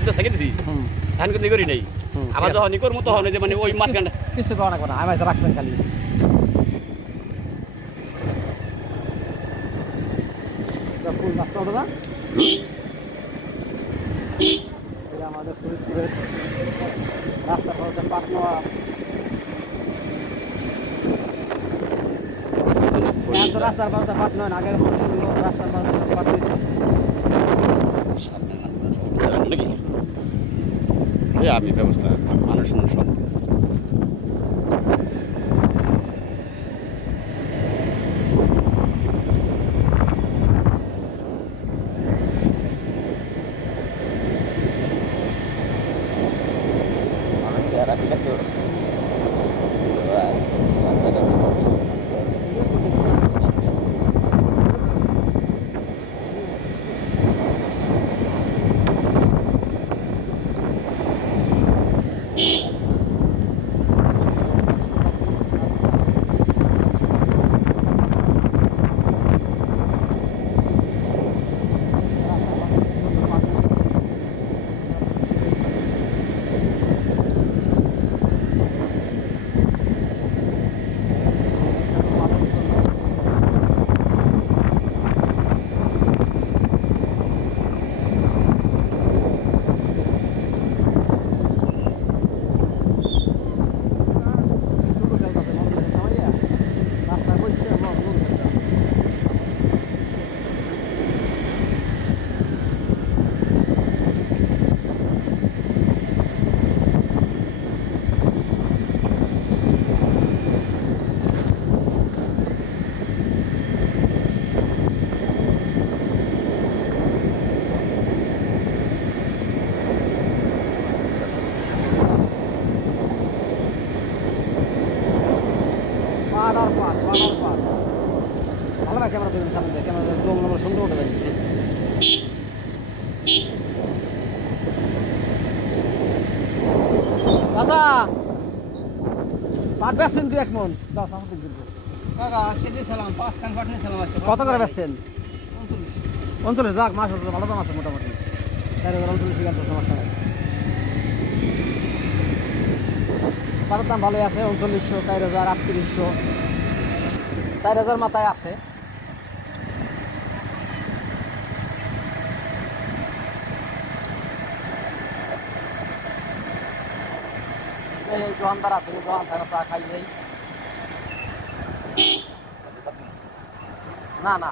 সাথে থেকে দিছি ধান কিন্তু করি নাই আবার যখন করবো তখন যে মানে ওই মাঝখানটা কিছু করা না আমার রাখবেন খালি ফুল রাস্তা ওটা না এটা আমাদের ফরিদপুরের রাস্তার পাশে পাট নেওয়া রাস্তার পাশে পাট নয় আগের রাস্তার পাশে পাট নাকি আমি ব্যবস্থা মানুষ সব ভালো ভাই ক্যামেরা ধরুন সামনে দিয়ে ক্যামেরা দম নম্বর সুন্দর উঠে যায় দাদা পাট বেচছেন 2-1 মন কত করে বেচছেন 39 যাক মাছ ভালো দাম আছে মোটামুটি 4,39 সমস্যা নাই পাটের দাম ভালোই আছে 3900 4,000 3800 4,000 মাথায় আছে এই দোকানদার আছে দোকান থেকে চা খাই যাই না